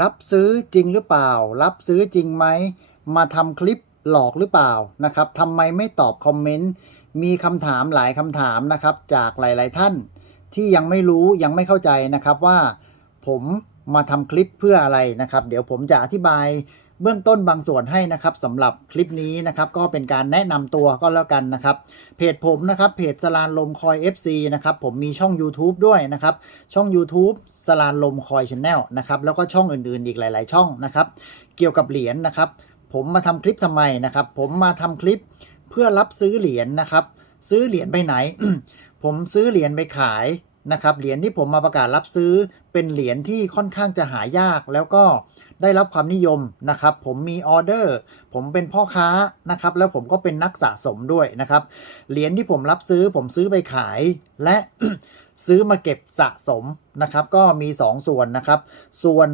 รับซื้อจริงหรือเปล่า รับซื้อจริงไหม มาทำคลิปหลอกหรือเปล่านะครับทำไมไม่ตอบคอมเมนต์ มีคำถามหลายคำถามนะครับ จากหลาย ๆ ท่าน ที่ยังไม่รู้ยังไม่เข้าใจนะครับว่า ผมมาทำคลิปเพื่ออะไรนะครับ เดี๋ยวผมจะอธิบาย เบื้องต้นบางส่วนให้นะครับสำหรับคลิปนี้นะครับก็เป็นการแนะนำตัวก็แล้วกันนะครับ เพจผมนะครับเพจสลานลมคอย FC นะครับผมมีช่อง YouTube ด้วยนะครับ ช่อง YouTube สลานลมคอยช n แนลนะครับแล้วก็ช่องอื่นๆ อีกหลาย ๆ ช่องนะครับ เกี่ยวกับเหรียญนะครับ ผมมาทำคลิปทำไมนะครับ ผมมาทำคลิปเพื่อรับซื้อเหรียญนะครับ ซื้อเหรียญไปไหน ผมซื้อเหรียญไปขาย นะครับเหรียญที่ผมมาประกาศรับซื้อเป็นเหรียญที่ค่อนข้างจะหายากแล้วก็ได้รับความนิยมนะครับ ผมมีออเดอร์ ผมเป็นพ่อค้านะครับ แล้วผมก็เป็นนักสะสมด้วยนะครับ เหรียญที่ผมรับซื้อผมซื้อไปขายและซื้อมาเก็บสะสมนะครับ ก็มี 2 ส่วนนะครับ ส่วน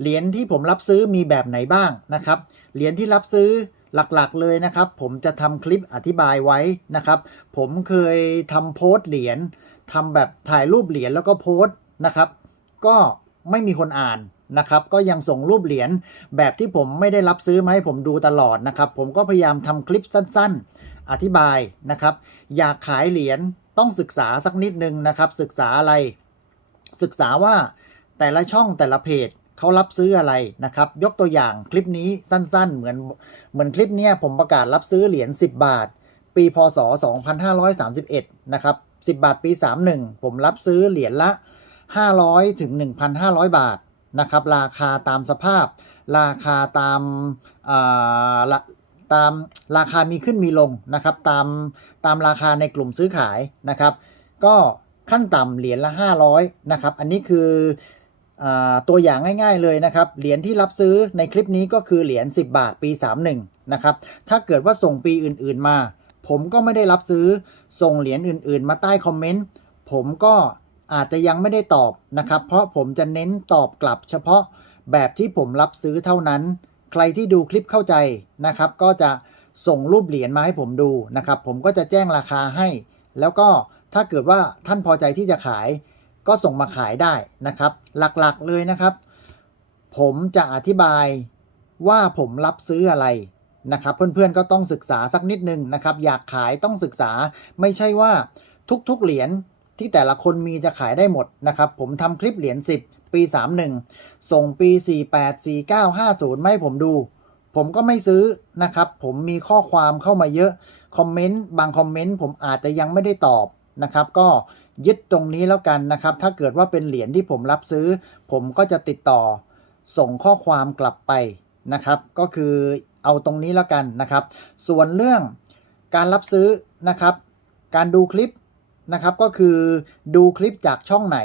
เหรียญที่ผมรับซื้อมีแบบไหนบ้างนะครับ เหรียญที่รับซื้อหลักๆเลยนะครับ ผมจะทำคลิปอธิบายไว้นะครับ ผมเคยทำโพสต์เหรียญ ทำแบบถ่ายรูปเหรียญแล้วก็โพสต์นะครับ ก็ไม่มีคนอ่านนะครับ ก็ยังส่งรูปเหรียญแบบที่ผมไม่ได้รับซื้อมาให้ผมดูตลอดนะครับ ผมก็พยายามทำคลิปสั้น ๆ อธิบายนะครับ อยากขายเหรียญต้องศึกษาสักนิดนึงนะครับ ศึกษาอะไร ศึกษาว่าแต่ละช่องแต่ละเพจเขารับซื้ออะไรนะครับ ยกตัวอย่างคลิปนี้สั้นๆ เหมือนเหมือนคลิปเนี้ยผมประกาศรับซื้อเหรียญ10 บาท ปีพศ 2531 นะครับ 10 บาทปี 31 ผมรับซื้อเหรียญละ 500 ถึง 1,500 บาทนะครับ ราคาตามสภาพ ราคาตามาตามราคามีขึ้นมีลงนะครับ ตามตามราคาในกลุ่มซื้อขายนะครับ ก็ขั้นต่ำเหรียญละ 500นะครับ อันนี้คืออตัวอย่างง่ายๆเลยนะครับ เหรียญที่รับซื้อในคลิปนี้ก็คือเหรียญ10 บาทปี 31นะครับ ถ้าเกิดว่าส่งปีอื่นๆมา ผมก็ไม่ได้รับซื้อส่งเหรียญอื่น ๆ มาใต้คอมเมนต์ผมก็อาจจะยังไม่ได้ตอบนะครับ เพราะผมจะเน้นตอบกลับ เฉพาะแบบที่ผมรับซื้อเท่านั้น ใครที่ดูคลิปเข้าใจนะครับ ก็จะส่งรูปเหรียญมาให้ผมดูนะครับ ผมก็จะแจ้งราคาให้ แล้วก็ถ้าเกิดว่าท่านพอใจที่จะขาย ก็ส่งมาขายได้นะครับ หลักๆเลยนะครับ ผมจะอธิบายว่าผมรับซื้ออะไร นะครับเพื่อนๆก็ต้องศึกษาสักนิดนึงนะครับอยากขายต้องศึกษาไม่ใช่ว่าทุกๆเหรียญที่แต่ละคนมีจะขายได้หมดนะครับผมทำคลิปเหรียญ10 ปี 31 ส่งปี 48 49 50ไม่ให้ผมดู ผมก็ไม่ซื้อนะครับ ผมมีข้อความเข้ามาเยอะคอมเมนต์บางคอมเมนต์ผมอาจจะยังไม่ได้ตอบนะครับ ก็ยึดตรงนี้แล้วกันนะครับ ถ้าเกิดว่าเป็นเหรียญที่ผมรับซื้อ ผมก็จะติดต่อ ส่งข้อความกลับไปนะครับ ก็คือ เอาตรงนี้แล้วกันนะครับ ส่วนเรื่องการรับซื้อนะครับ การดูคลิปนะครับก็คือดูคลิปจากช่องไหน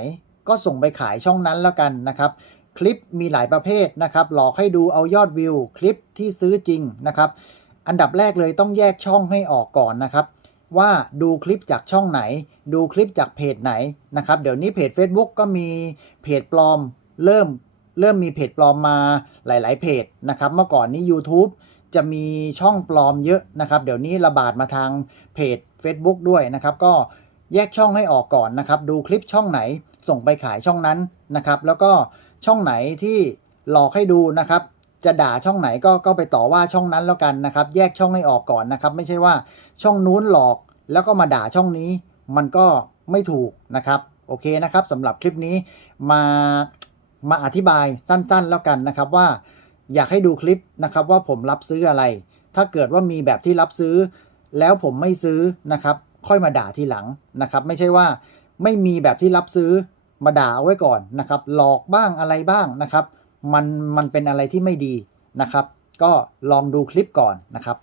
ก็ส่งไปขายช่องนั้นแล้วกันนะครับคลิปมีหลายประเภทนะครับ หลอกให้ดูเอายอดวิว คลิปที่ซื้อจริงนะครับ อันดับแรกเลยต้องแยกช่องให้ออกก่อนนะครับ ว่าดูคลิปจากช่องไหน ดูคลิปจากเพจไหนนะครับ เดี๋ยวนี้เพจ Facebook ก็มีเพจปลอม เริ่มเริ่มมีเพจปลอมมาหลาย ๆ เพจนะครับ เมื่อก่อนนี้ YouTube จะมีช่องปลอมเยอะนะครับ เดี๋ยวนี้ระบาดมาทางเพจ Facebook ด้วยนะครับ ก็แยกช่องให้ออกก่อนนะครับ ดูคลิปช่องไหนส่งไปขายช่องนั้นนะครับ แล้วก็ช่องไหนที่หลอกให้ดูนะครับ จะด่าช่องไหนก็ก็ไปต่อว่าช่องนั้นแล้วกันนะครับ แยกช่องให้ออกก่อนนะครับ ไม่ใช่ว่าช่องนู้นหลอกแล้วก็มาด่าช่องนี้ มันก็ไม่ถูกนะครับโอเคนะครับสำหรับคลิปนี้มามาอธิบายสั้นๆ แล้วกันนะครับว่า อยากให้ดูคลิปนะครับว่าผมรับซื้ออะไร ถ้าเกิดว่ามีแบบที่รับซื้อ แล้วผมไม่ซื้อนะครับ ค่อยมาด่าทีหลังนะครับ ไม่ใช่ว่าไม่มีแบบที่รับซื้อมาด่าเอาไว้ก่อนนะครับ หลอกบ้างอะไรบ้างนะครับ มันมันเป็นอะไรที่ไม่ดีนะครับ ก็ลองดูคลิปก่อนนะครับ